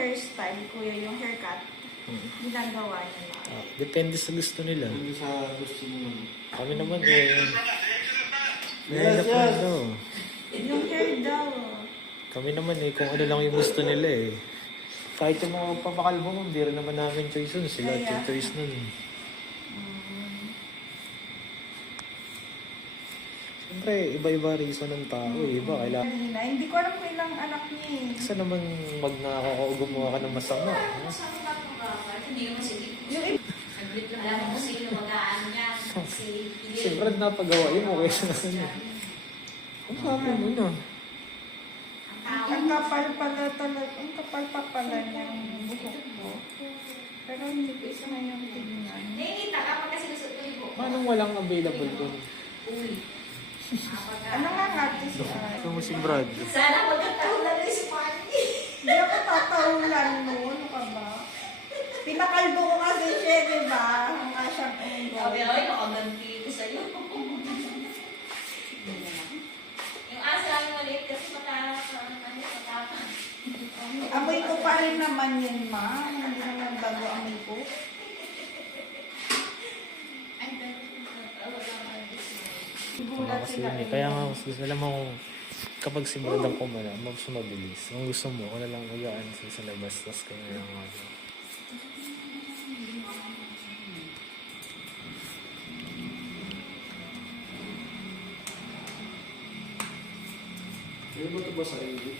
hairstyle, kuya, yung haircut, ginagawa niya lang. Depende sa gusto nila. Hindi sa gusto mo. Kami naman eh. Yes, yes. Yung hair daw. Kami naman eh, kung ano lang yung gusto nila eh. Kahit yung mga papakalbo mo, hindi rin naman namin choice nun. Sila Kaya? yung choice nun. Siyempre, iba-iba reason ng tao eh. Iba, kailangan. Kanina, hindi ko alam kung ilang anak niya eh. Kasi naman, gumawa ka ng masama. Hindi naman sige. Yung iba, Alam mo kung sino mag-aan niya. Si Siyempre, napagawa yun mo kaya sa ano. Ang sabi mo na. ang kapal pala talaga, ang kapal pa pala niyang buhok ko. Pero hindi ko isa na yung tignan. Nakikita ka pag kasi gusto ko yung buhok. Paano walang available dun? Uy. Ano nga nga si Ay? Ito mo si Brad. Sana magkatahulan rin si Manny. Hindi ako tatahulan noon, ano ka ba? Pinakalbo ko kasi siya, di ba? Ang asyang unggo. Sabi, ay, nakaganti ko sa'yo. Yung asa namin maliit kasi matapang. Amoy ko pa rin naman yun, ma. Hindi naman bago amoy ko. Gulat Kasi sila. yun eh. Kaya nga, mas gusto alam mo kapag si Brad ang kumana, mas mabilis. Ang gusto mo, ako na lang magaan sa labas, tapos kaya na lang ako. Ano ba ito ba sa iyo?